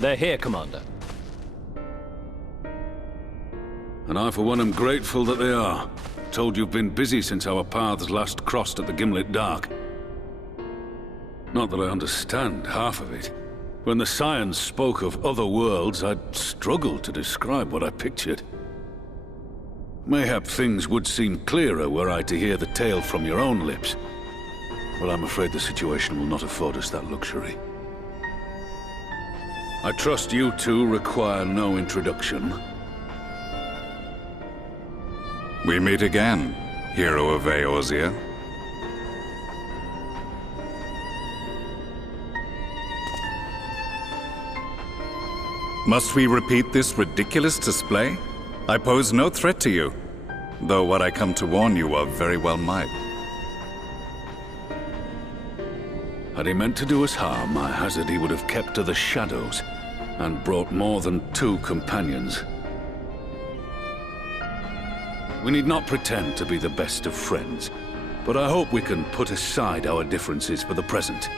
They're here, Commander. And I, for one, am grateful that they are. Told you've been busy since our paths last crossed at the Gimlet Dark. Not that I understand half of it. When the Scions spoke of other worlds, I'd struggled to describe what I pictured. Mayhap things would seem clearer were I to hear the tale from your own lips. But I'm afraid the situation will not afford us that luxury. I trust you two require no introduction. We meet again, hero of Eorzea. Must we repeat this ridiculous display? I pose no threat to you, though what I come to warn you of very well might. Had he meant to do us harm, I hazard he would have kept to the shadows, and brought more than 2 companions. We need not pretend to be the best of friends, but I hope we can put aside our differences for the present.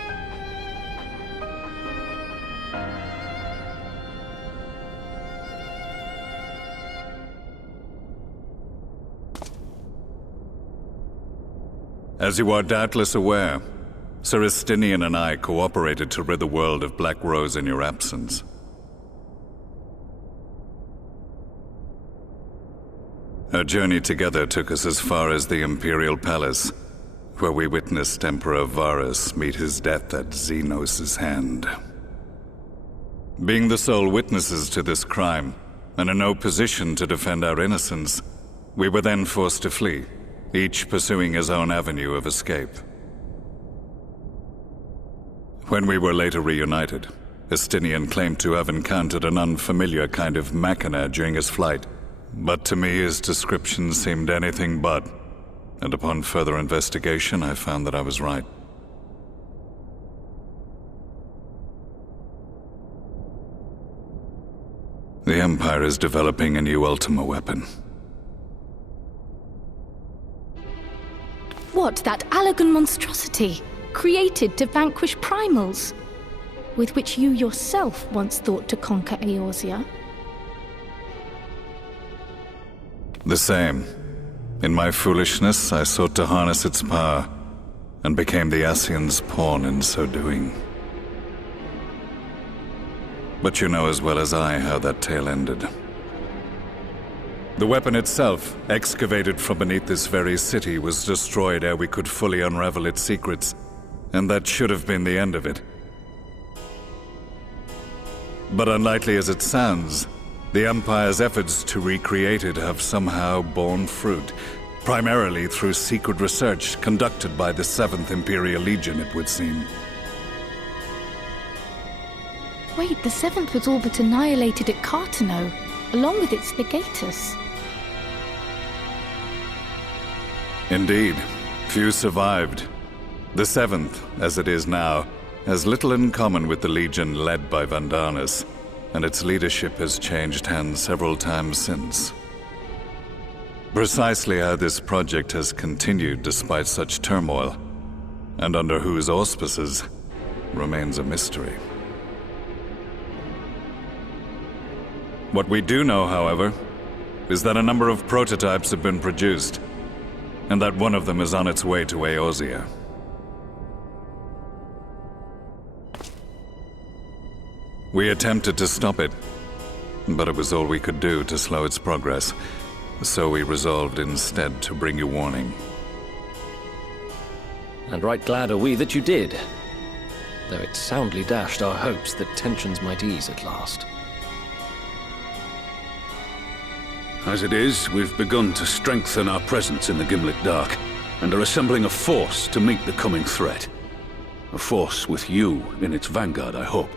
As you are doubtless aware, Sir Estinian and I cooperated to rid the world of Black Rose in your absence. Our journey together took us as far as the Imperial Palace, where we witnessed Emperor Varus meet his death at Xenos' hand. Being the sole witnesses to this crime, and in no position to defend our innocence, we were then forced to flee, each pursuing his own avenue of escape. When we were later reunited, Estinian claimed to have encountered an unfamiliar kind of machina during his flight, but to me his description seemed anything but, and upon further investigation I found that I was right. The Empire is developing a new Ultima weapon. What, that Allagan monstrosity, created to vanquish primals, with which you yourself once thought to conquer Eorzea? The same. In my foolishness, I sought to harness its power, and became the Ascian's pawn in so doing. But you know as well as I how that tale ended. The weapon itself, excavated from beneath this very city, was destroyed ere we could fully unravel its secrets, and that should have been the end of it. But unlikely as it sounds, the Empire's efforts to recreate it have somehow borne fruit, primarily through secret research conducted by the 7th Imperial Legion, it would seem. Wait, the 7th was all but annihilated at Cartano, along with its legatus. Indeed, few survived. The 7th, as it is now, has little in common with the Legion led by Vandanis, and its leadership has changed hands several times since. Precisely how this project has continued despite such turmoil, and under whose auspices, remains a mystery. What we do know, however, is that a number of prototypes have been produced, and that one of them is on its way to Eorzea. We attempted to stop it, but it was all we could do to slow its progress, so we resolved instead to bring you warning. And right glad are we that you did, though it soundly dashed our hopes that tensions might ease at last. As it is, we've begun to strengthen our presence in the Gimlet Dark, and are assembling a force to meet the coming threat. A force with you in its vanguard, I hope.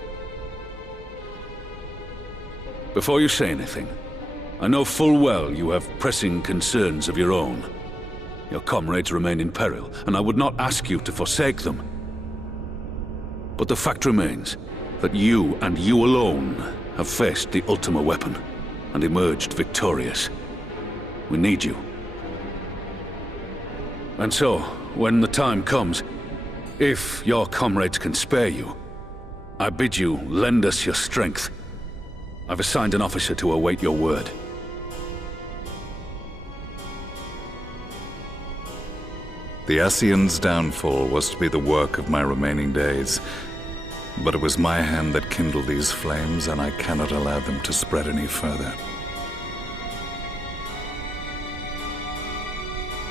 Before you say anything, I know full well you have pressing concerns of your own. Your comrades remain in peril, and I would not ask you to forsake them. But the fact remains that you, and you alone, have faced the Ultima weapon, and emerged victorious. We need you. And so, when the time comes, if your comrades can spare you, I bid you lend us your strength. I've assigned an officer to await your word. The Ascian's downfall was to be the work of my remaining days. But it was my hand that kindled these flames, and I cannot allow them to spread any further.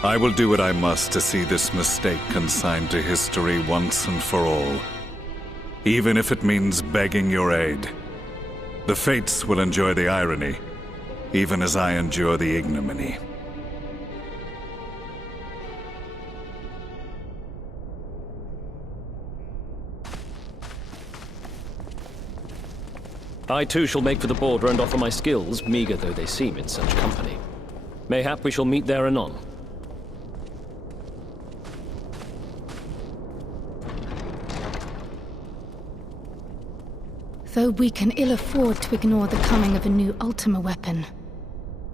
I will do what I must to see this mistake consigned to history once and for all, even if it means begging your aid. The Fates will enjoy the irony, even as I endure the ignominy. I too shall make for the border and offer my skills, meager though they seem in such company. Mayhap we shall meet there anon. Though we can ill afford to ignore the coming of a new Ultima weapon,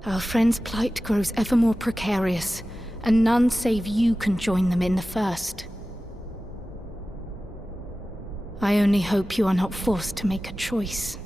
our friend's plight grows ever more precarious, and none save you can join them in the first. I only hope you are not forced to make a choice.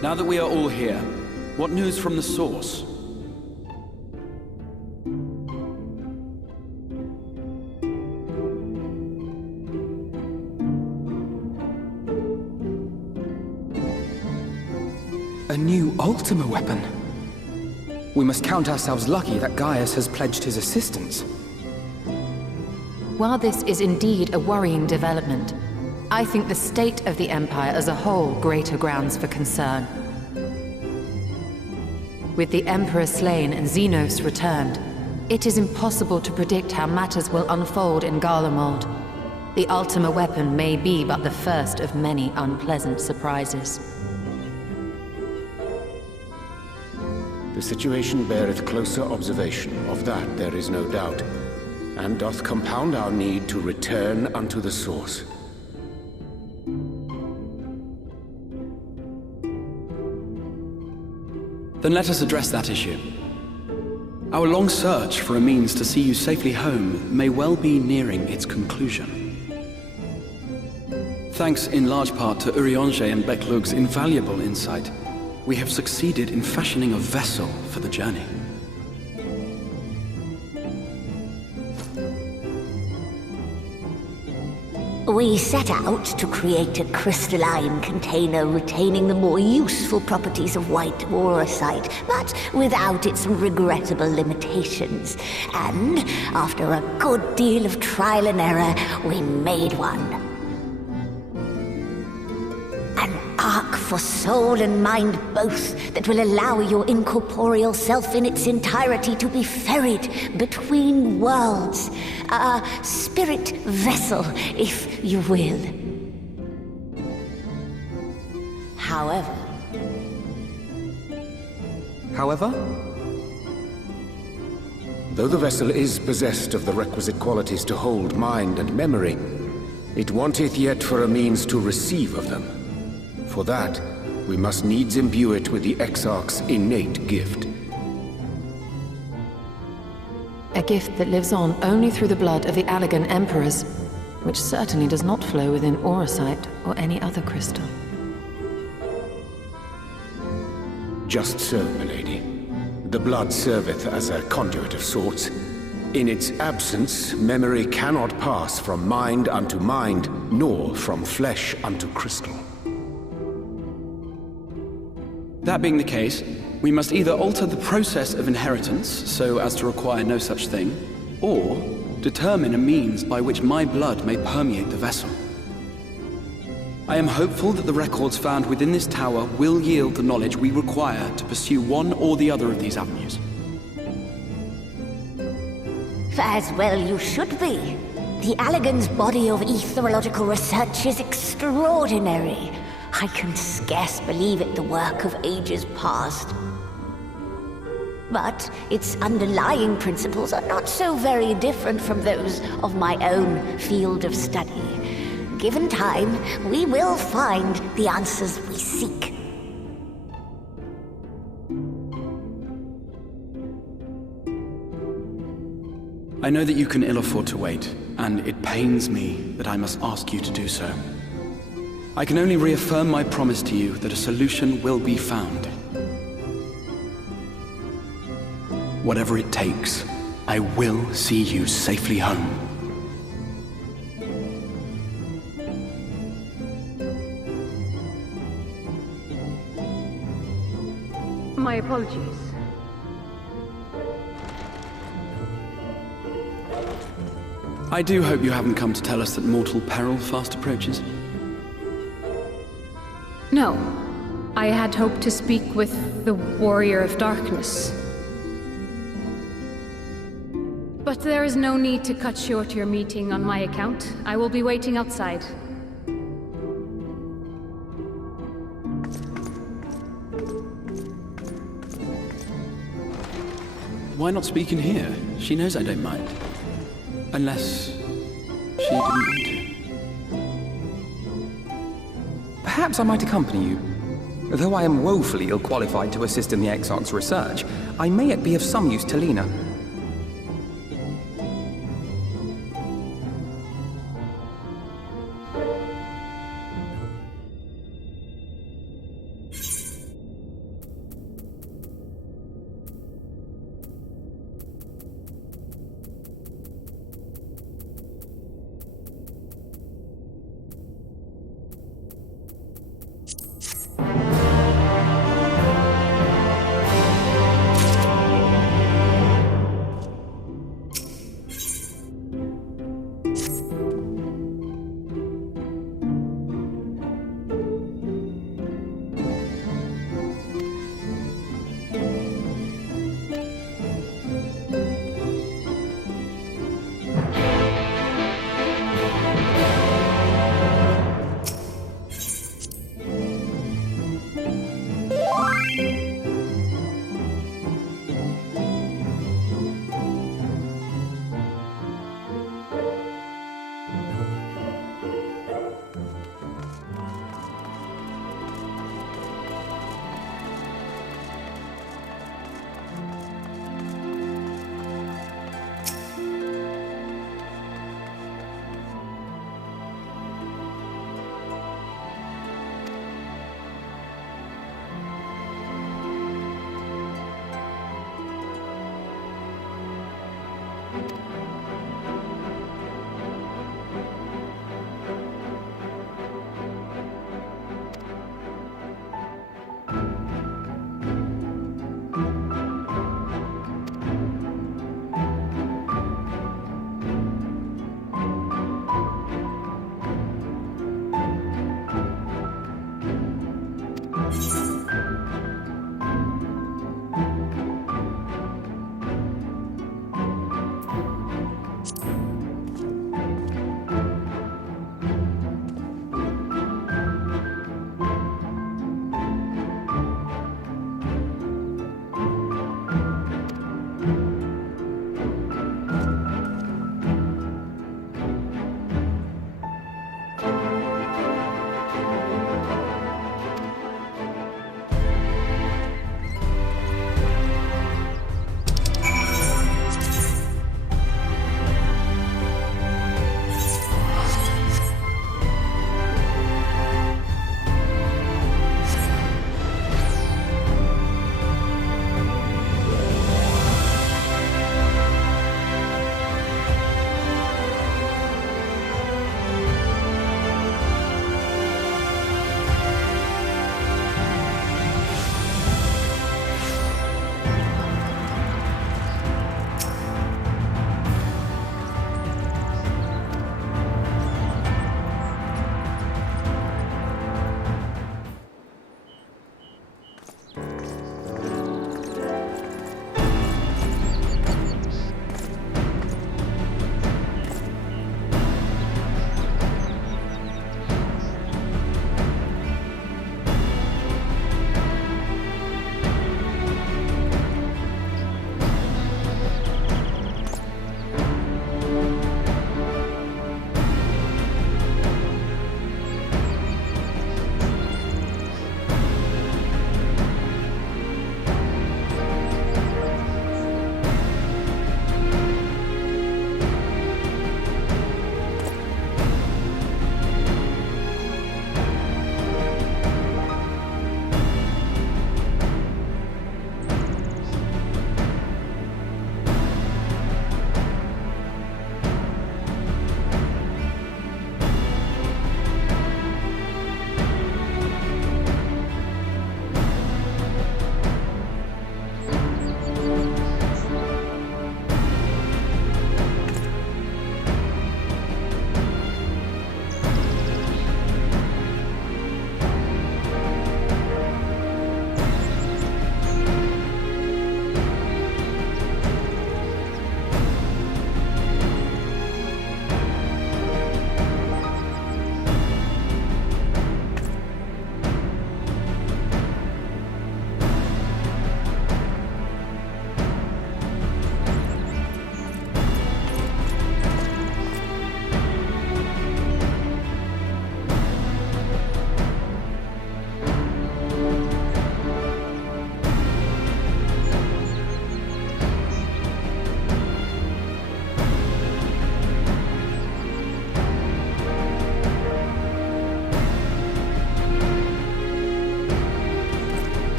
Now that we are all here, what news from the source? A new Ultima weapon. We must count ourselves lucky that Gaius has pledged his assistance. While this is indeed a worrying development, I think the state of the Empire as a whole greater grounds for concern. With the Emperor slain and Xenos returned, it is impossible to predict how matters will unfold in Garlemald. The Ultima weapon may be but the first of many unpleasant surprises. The situation beareth closer observation, of that there is no doubt, and doth compound our need to return unto the source. Then let us address that issue. Our long search for a means to see you safely home may well be nearing its conclusion. Thanks in large part to Urianger and Beclug's invaluable insight, we have succeeded in fashioning a vessel for the journey. We set out to create a crystalline container retaining the more useful properties of white aurosite, but without its regrettable limitations. And after a good deal of trial and error, we made one. An ark for soul and mind both that will allow your incorporeal self in its entirety to be ferried between worlds. A spirit vessel, if you will. However... Though the vessel is possessed of the requisite qualities to hold mind and memory, it wanteth yet for a means to receive of them. For that, we must needs imbue it with the Exarch's innate gift. A gift that lives on only through the blood of the Allegan Emperors, which certainly does not flow within aurosite or any other crystal. Just so, milady. The blood serveth as a conduit of sorts. In its absence, memory cannot pass from mind unto mind, nor from flesh unto crystal. That being the case, we must either alter the process of inheritance so as to require no such thing, or determine a means by which my blood may permeate the vessel. I am hopeful that the records found within this tower will yield the knowledge we require to pursue one or the other of these avenues. As well you should be. The Allegan's body of etherological research is extraordinary. I can scarce believe it the work of ages past. But its underlying principles are not so very different from those of my own field of study. Given time, we will find the answers we seek. I know that you can ill afford to wait, and it pains me that I must ask you to do so. I can only reaffirm my promise to you that a solution will be found. Whatever it takes, I will see you safely home. My apologies. I do hope you haven't come to tell us that mortal peril fast approaches. No. I had hoped to speak with the Warrior of Darkness. But there is no need to cut short your meeting on my account. I will be waiting outside. Why not speak in here? She knows I don't mind. Unless she didn't want to. Perhaps I might accompany you. Though I am woefully ill-qualified to assist in the Exarch's research, I may yet be of some use to Lena.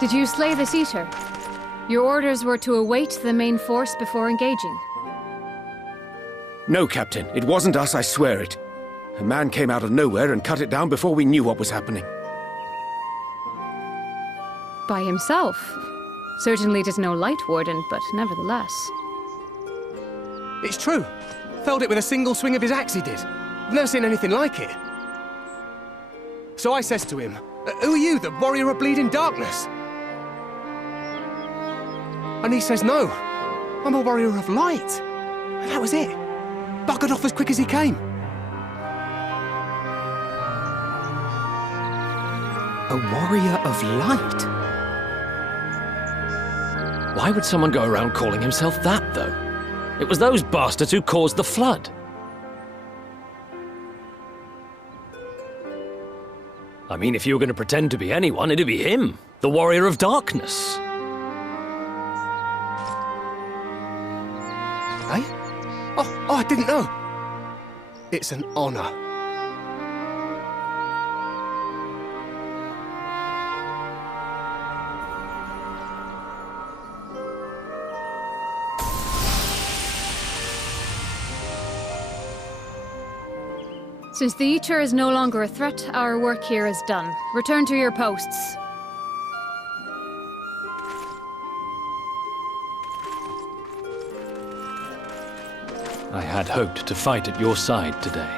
Did you slay this Eater? Your orders were to await the main force before engaging. No, Captain. It wasn't us, I swear it. A man came out of nowhere and cut it down before we knew what was happening. By himself? Certainly it is no light warden, but nevertheless. It's true. Felled it with a single swing of his axe, he did. I've never seen anything like it. So I says to him, "Who are you, the warrior of bleeding darkness?" And he says, "No, I'm a warrior of light." And that was it. Buggered off as quick as he came. A warrior of light? Why would someone go around calling himself that, though? It was those bastards who caused the flood. I mean, if you were going to pretend to be anyone, it'd be him, the warrior of darkness. Eh? Oh, I didn't know. It's an honor. Since the Eater is no longer a threat, our work here is done. Return to your posts. I had hoped to fight at your side today.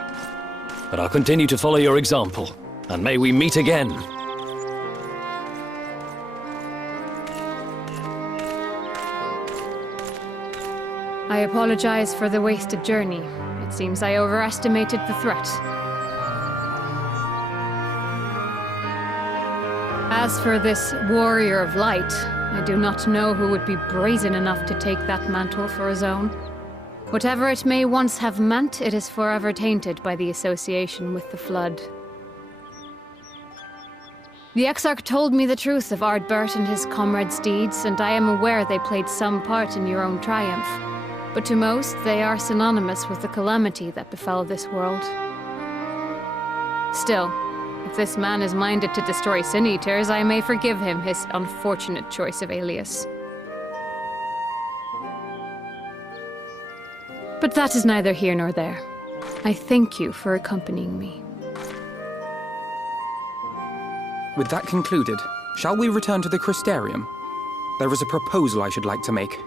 But I'll continue to follow your example, and may we meet again. I apologize for the wasted journey. It seems I overestimated the threat. As for this warrior of light, I do not know who would be brazen enough to take that mantle for his own. Whatever it may once have meant, it is forever tainted by the association with the Flood. The Exarch told me the truth of Ardbert and his comrades' deeds, and I am aware they played some part in your own triumph. But to most, they are synonymous with the calamity that befell this world. Still, if this man is minded to destroy Sin Eaters, I may forgive him his unfortunate choice of alias. But that is neither here nor there. I thank you for accompanying me. With that concluded, shall we return to the Crystarium? There is a proposal I should like to make.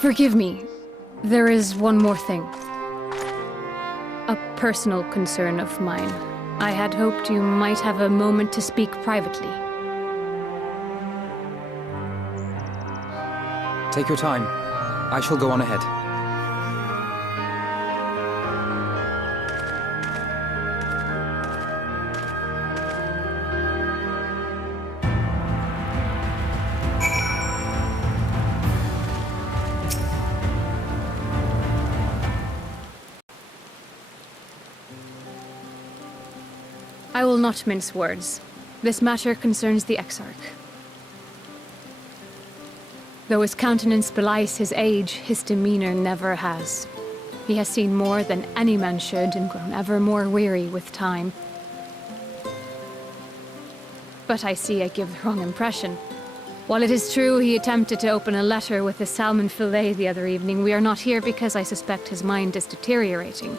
Forgive me. There is one more thing. A personal concern of mine. I had hoped you might have a moment to speak privately. Take your time. I shall go on ahead. I will not mince words. This matter concerns the Exarch. Though his countenance belies his age, his demeanor never has. He has seen more than any man should and grown ever more weary with time. But I see I give the wrong impression. While it is true he attempted to open a letter with a salmon fillet the other evening, we are not here because I suspect his mind is deteriorating.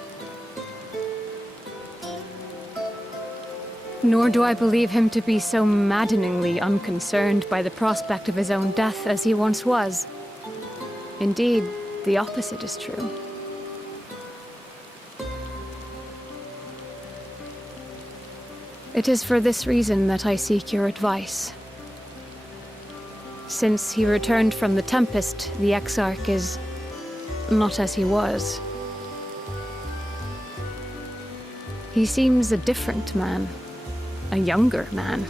Nor do I believe him to be so maddeningly unconcerned by the prospect of his own death as he once was. Indeed, the opposite is true. It is for this reason that I seek your advice. Since he returned from the Tempest, the Exarch is not as he was. He seems a different man. A younger man.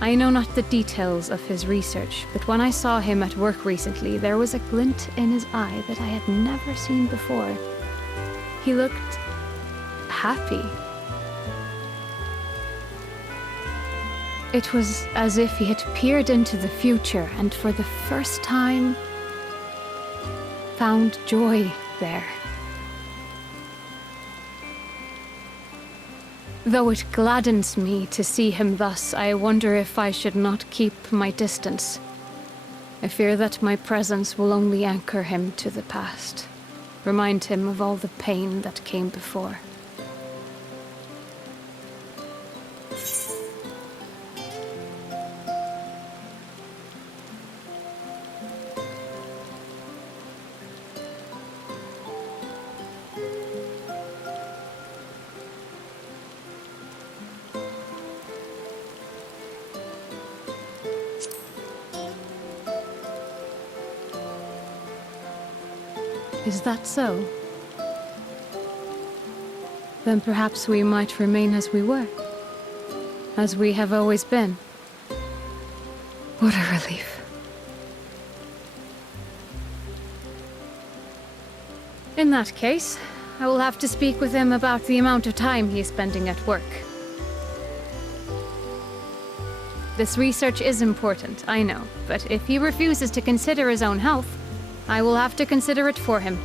I know not the details of his research, but when I saw him at work recently, there was a glint in his eye that I had never seen before. He looked happy. It was as if he had peered into the future and for the first time found joy there. Though it gladdens me to see him thus, I wonder if I should not keep my distance. I fear that my presence will only anchor him to the past, remind him of all the pain that came before. Is that so? Then perhaps we might remain as we were. As we have always been. What a relief. In that case, I will have to speak with him about the amount of time he is spending at work. This research is important, I know, but if he refuses to consider his own health, I will have to consider it for him.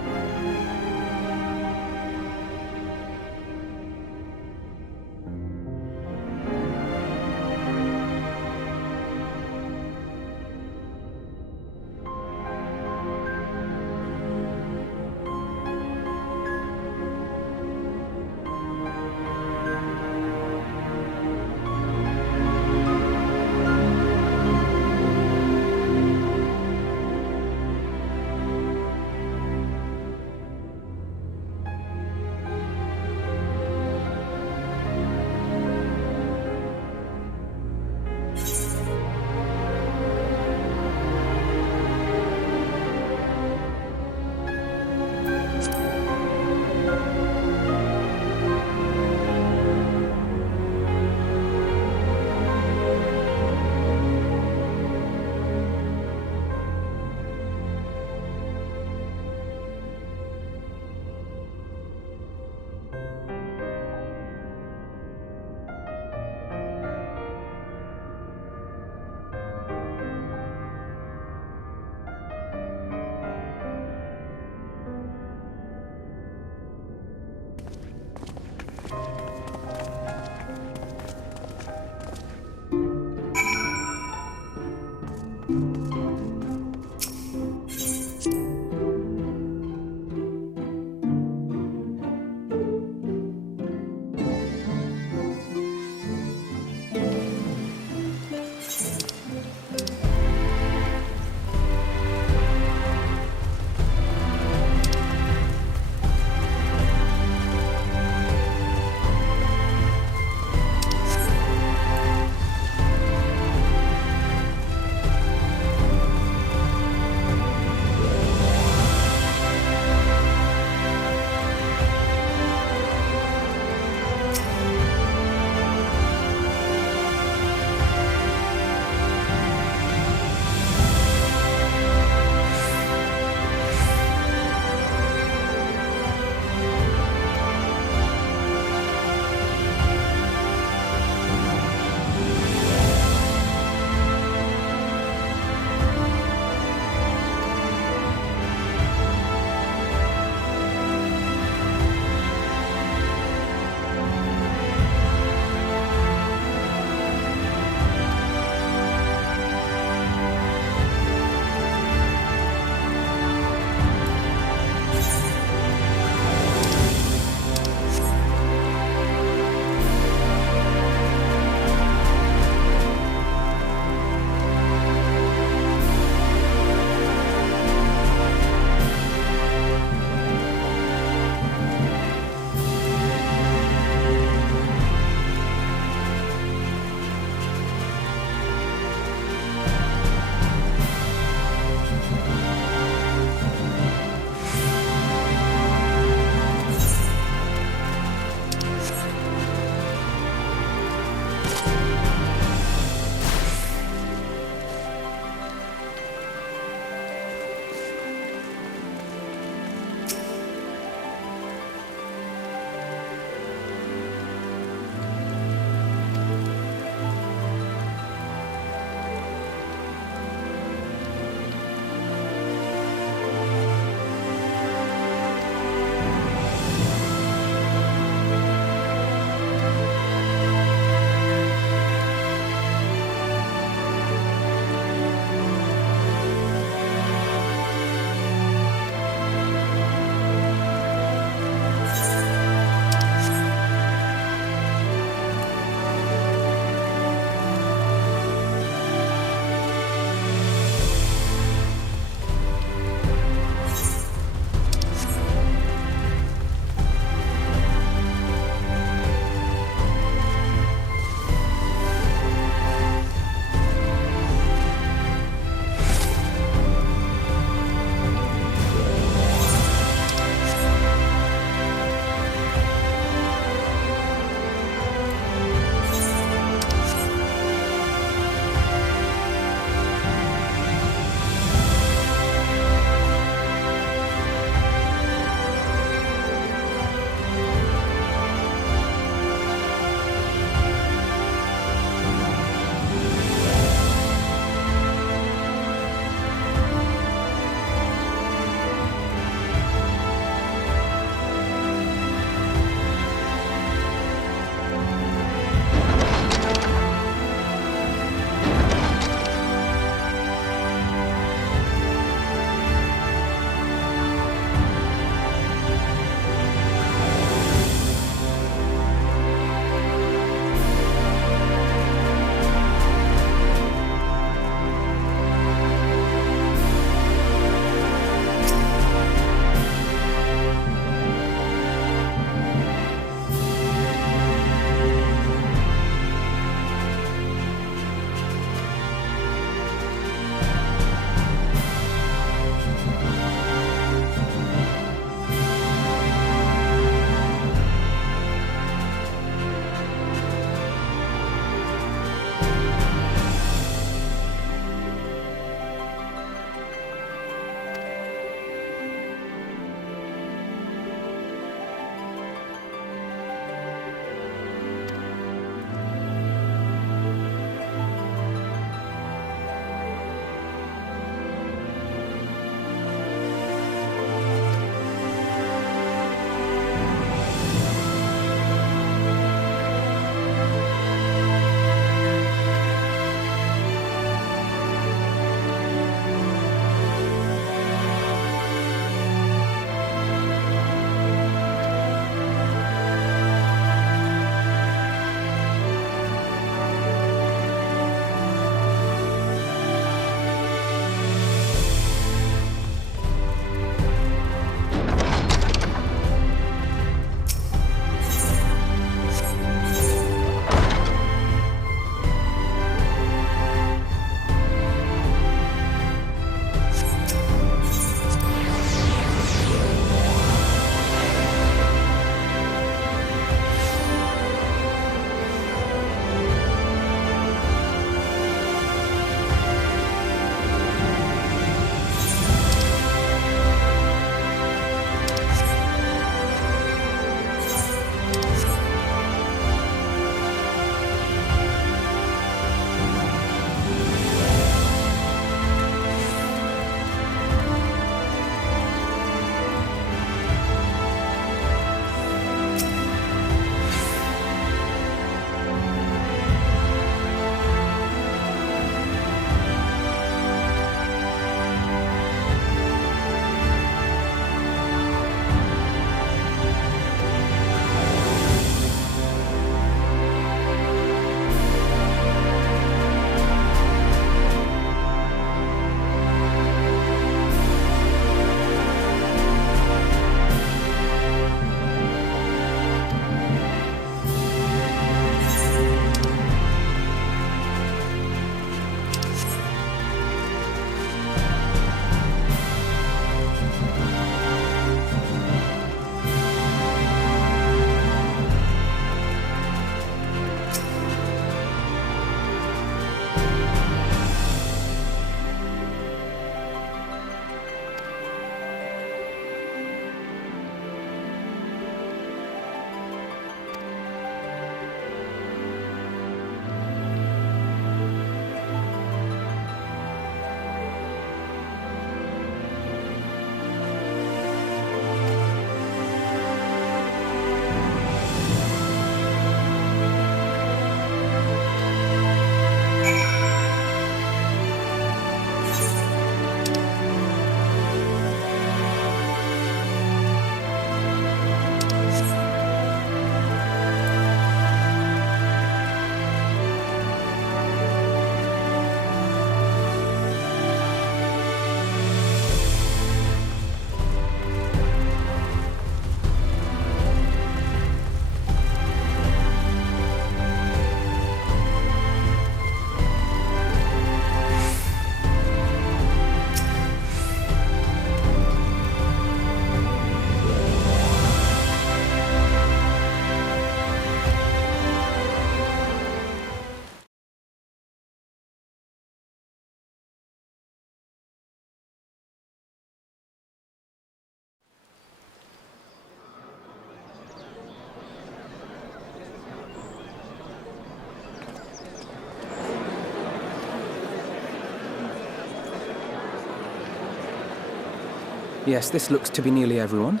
Yes, this looks to be nearly everyone.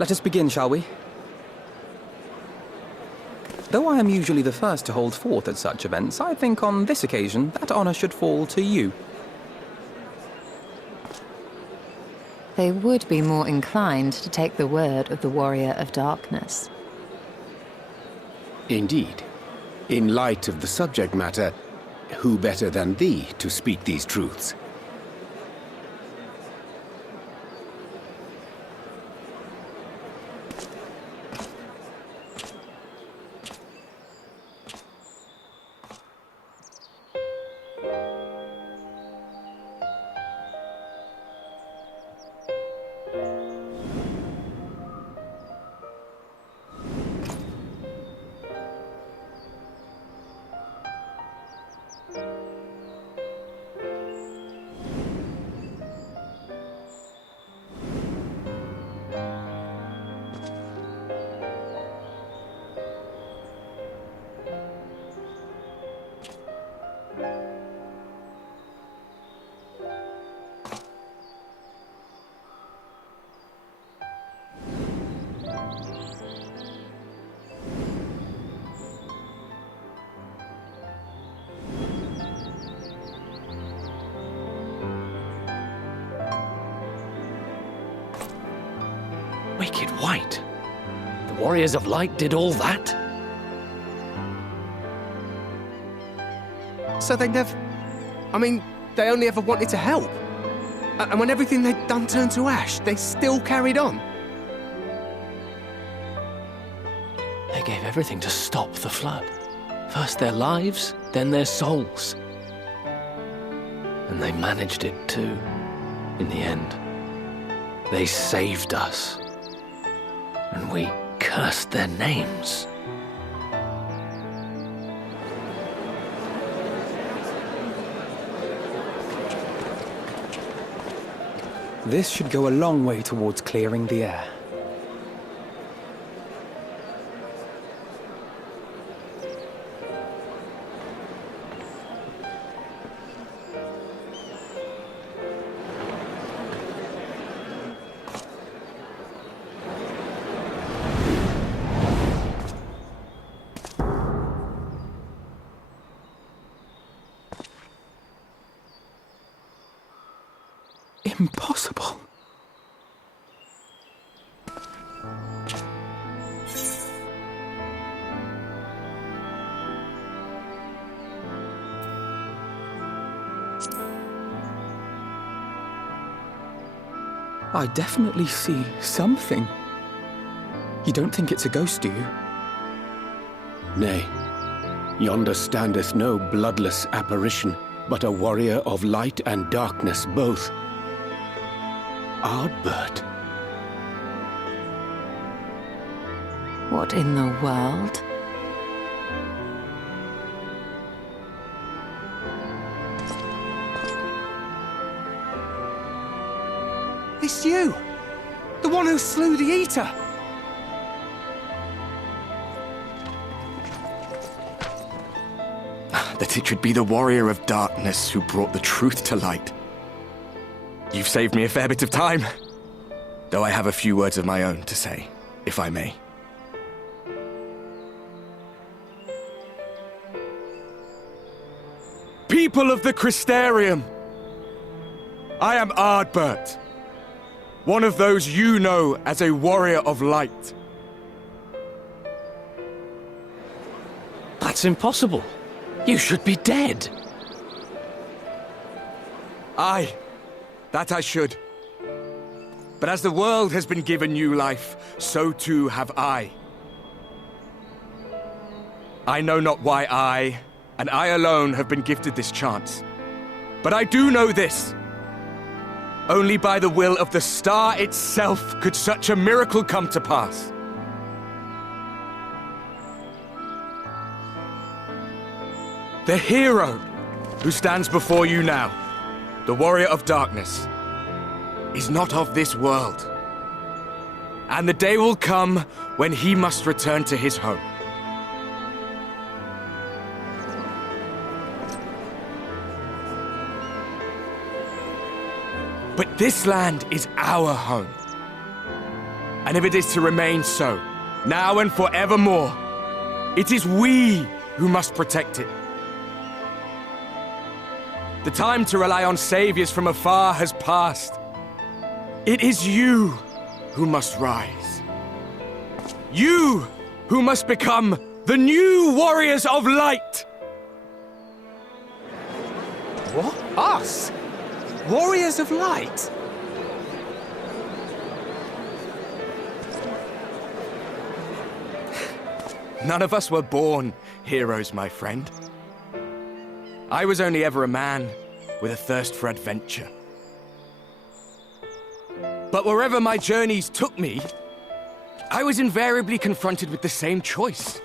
Let us begin, shall we? Though I am usually the first to hold forth at such events, I think on this occasion that honor should fall to you. They would be more inclined to take the word of the Warrior of Darkness. Indeed. In light of the subject matter, who better than thee to speak these truths? Wicked White? The Warriors of Light did all that? So they never... I mean, they only ever wanted to help. And when everything they'd done turned to ash, they still carried on. They gave everything to stop the flood. First their lives, then their souls. And they managed it too, in the end. They saved us. And we cursed their names. This should go a long way towards clearing the air. Impossible. I definitely see something. You don't think it's a ghost, do you? Nay, yonder standeth no bloodless apparition, but a warrior of light and darkness both. Ardbert. What in the world? It's you! The one who slew the Eater! That it should be the Warrior of Darkness who brought the truth to light. You've saved me a fair bit of time, though I have a few words of my own to say, if I may. People of the Crystarium! I am Ardbert, one of those you know as a Warrior of Light. That's impossible. You should be dead. Aye, that I should. But as the world has been given new life, so too have I. I know not why I, and I alone, have been gifted this chance. But I do know this. Only by the will of the star itself could such a miracle come to pass. The hero who stands before you now, the Warrior of Darkness, is not of this world. And the day will come when he must return to his home. But This land is our home. And if it is to remain so, now and forevermore, it is we who must protect it. The time to rely on saviors from afar has passed. It is you who must rise. You who must become the new warriors of light! What? Us? Warriors of light? None of us were born heroes, my friend. I was only ever a man with a thirst for adventure. But wherever my journeys took me, I was invariably confronted with the same choice.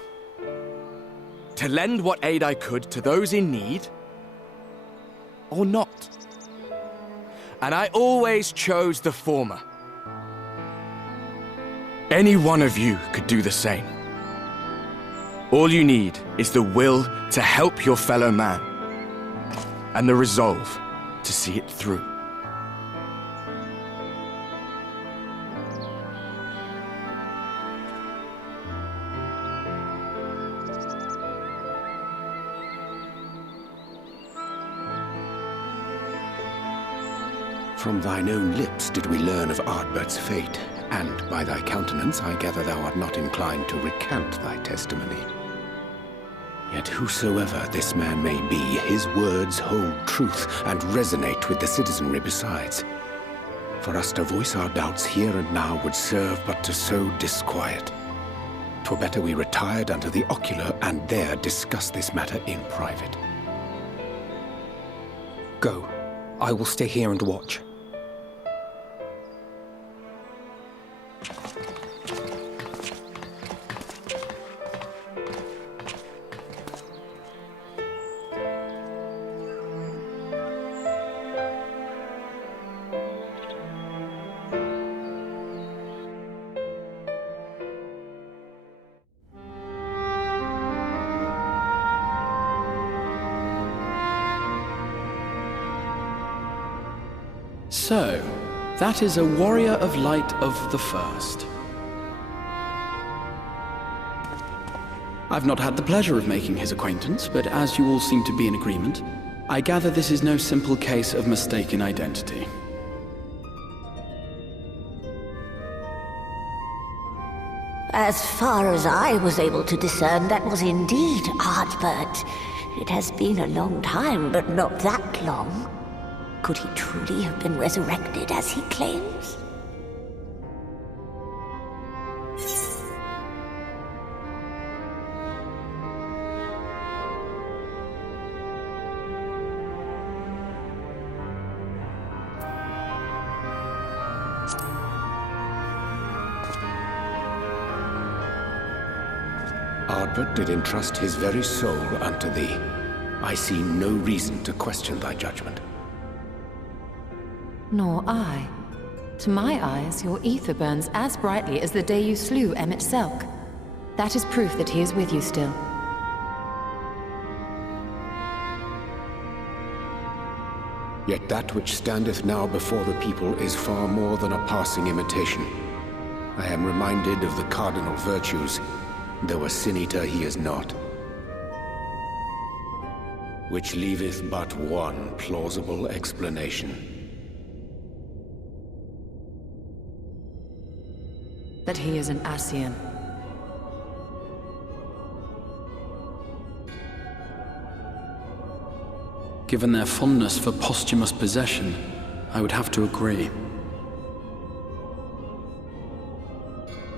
To lend what aid I could to those in need, or not. And I always chose the former. Any one of you could do the same. All you need is the will to help your fellow man, and the resolve to see it through. From thine own lips did we learn of Ardbert's fate, and by thy countenance I gather thou art not inclined to recant thy testimony. Yet whosoever this man may be, his words hold truth and resonate with the citizenry besides. For us to voice our doubts here and now would serve but to sow disquiet. 'Twere better we retired unto the ocular and there discuss this matter in private. Go. I will stay here and watch. So, that is a warrior of light of the first. I've not had the pleasure of making his acquaintance, but as you all seem to be in agreement, I gather this is no simple case of mistaken identity. As far as I was able to discern, that was indeed Ardbert. It has been a long time, but not that long. Could he truly have been resurrected as he claims? Ardbert did entrust his very soul unto thee. I see no reason to question thy judgment. Nor I. To my eyes, your ether burns as brightly as the day you slew Emmett Selk. That is proof that he is with you still. Yet that which standeth now before the people is far more than a passing imitation. I am reminded of the cardinal virtues, though a sin-eater he is not. Which leaveth but one plausible explanation. That he is an Ascian. Given their fondness for posthumous possession, I would have to agree.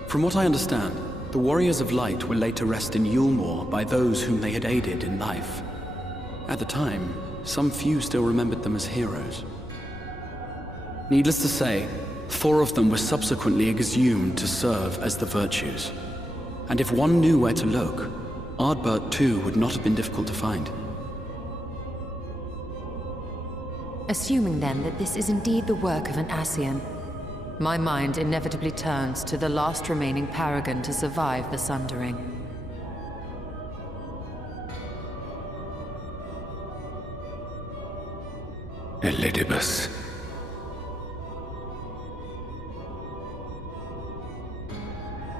From what I understand, the Warriors of Light were laid to rest in Yulmore by those whom they had aided in life. At the time, some few still remembered them as heroes. Needless to say, 4 of them were subsequently exhumed to serve as the virtues. And if one knew where to look, Ardbert too would not have been difficult to find. Assuming then that this is indeed the work of an Ascian, my mind inevitably turns to the last remaining paragon to survive the Sundering. Elidibus.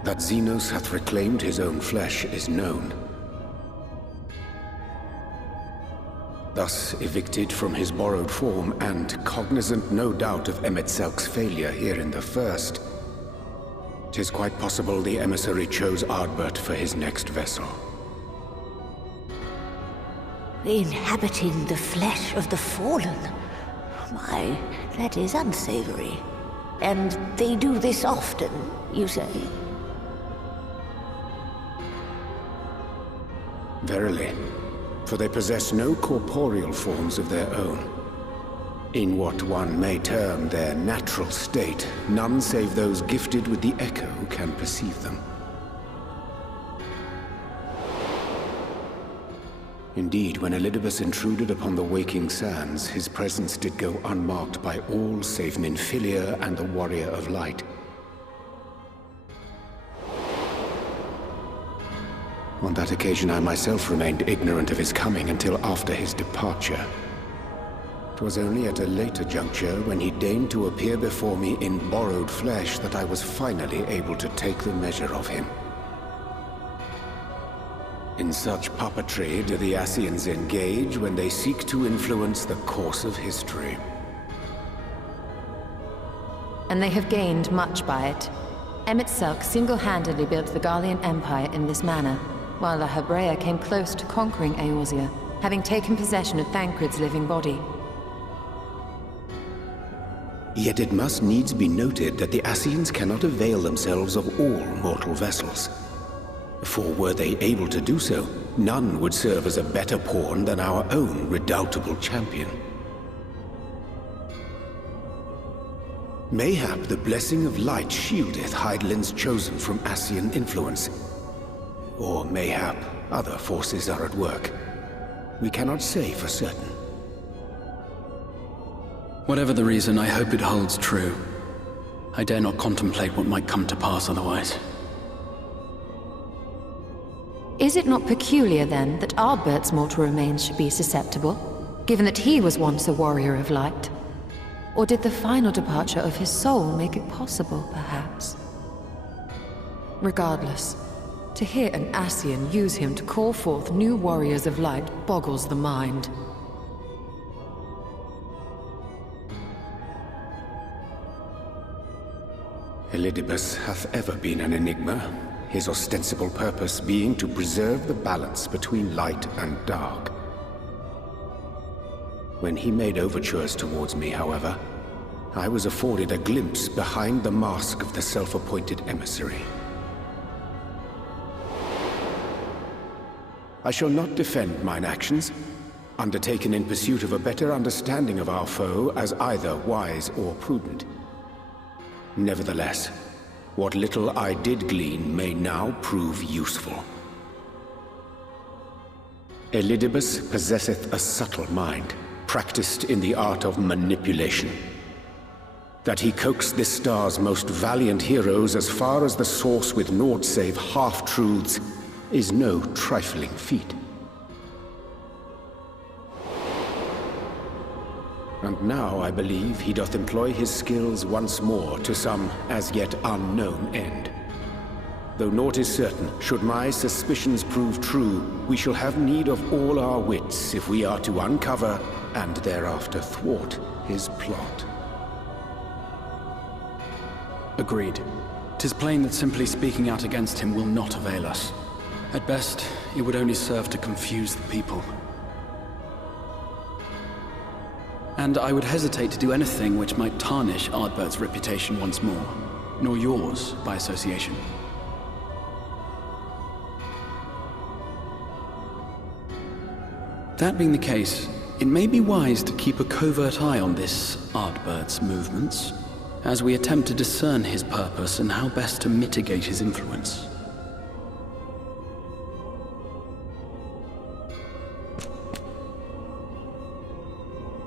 That Xenos hath reclaimed his own flesh is known. Thus evicted from his borrowed form, and cognizant no doubt of Emet-Selk's failure here in the First, 'tis quite possible the emissary chose Ardbert for his next vessel. Inhabiting the flesh of the fallen? My, that is unsavory. And they do this often, you say? Verily, for they possess no corporeal forms of their own. In what one may term their natural state, none save those gifted with the echo can perceive them. Indeed, when Elidibus intruded upon the waking sands, his presence did go unmarked by all save Minfilia and the Warrior of Light. On that occasion, I myself remained ignorant of his coming until after his departure. 'Twas only at a later juncture, when he deigned to appear before me in borrowed flesh, that I was finally able to take the measure of him. In such puppetry do the Ascians engage when they seek to influence the course of history. And they have gained much by it. Emet-Selk single-handedly built the Garlean Empire in this manner, while the Hebrea came close to conquering Eorzea, having taken possession of Thancred's living body. Yet it must needs be noted that the Ascians cannot avail themselves of all mortal vessels. For were they able to do so, none would serve as a better pawn than our own redoubtable champion. Mayhap the blessing of light shieldeth Hydaelyn's chosen from Ascian influence. Or mayhap other forces are at work. We cannot say for certain. Whatever the reason, I hope it holds true. I dare not contemplate what might come to pass otherwise. Is it not peculiar, then, that Ardbert's mortal remains should be susceptible, given that he was once a warrior of light? Or did the final departure of his soul make it possible, perhaps? Regardless, to hear an Ascian use him to call forth new warriors of light boggles the mind. Elidibus hath ever been an enigma, his ostensible purpose being to preserve the balance between light and dark. When he made overtures towards me, however, I was afforded a glimpse behind the mask of the self-appointed emissary. I shall not defend mine actions, undertaken in pursuit of a better understanding of our foe, as either wise or prudent. Nevertheless, what little I did glean may now prove useful. Elidibus possesseth a subtle mind, practiced in the art of manipulation. That he coaxed this star's most valiant heroes as far as the source with naught save half-truths is no trifling feat. And now I believe he doth employ his skills once more to some as yet unknown end. Though naught is certain, should my suspicions prove true, we shall have need of all our wits if we are to uncover and thereafter thwart his plot. Agreed. 'Tis plain that simply speaking out against him will not avail us. At best, it would only serve to confuse the people. And I would hesitate to do anything which might tarnish Ardbert's reputation once more, nor yours by association. That being the case, it may be wise to keep a covert eye on this Ardbert's movements, as we attempt to discern his purpose and how best to mitigate his influence.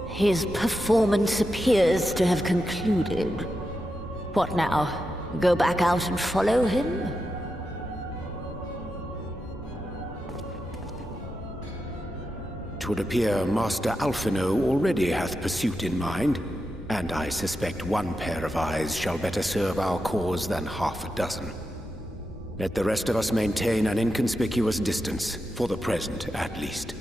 His performance appears to have concluded. What now? Go back out and follow him? 'Twould appear Master Alphino already hath pursuit in mind, and I suspect one pair of eyes shall better serve our cause than half a dozen. Let the rest of us maintain an inconspicuous distance, for the present at least.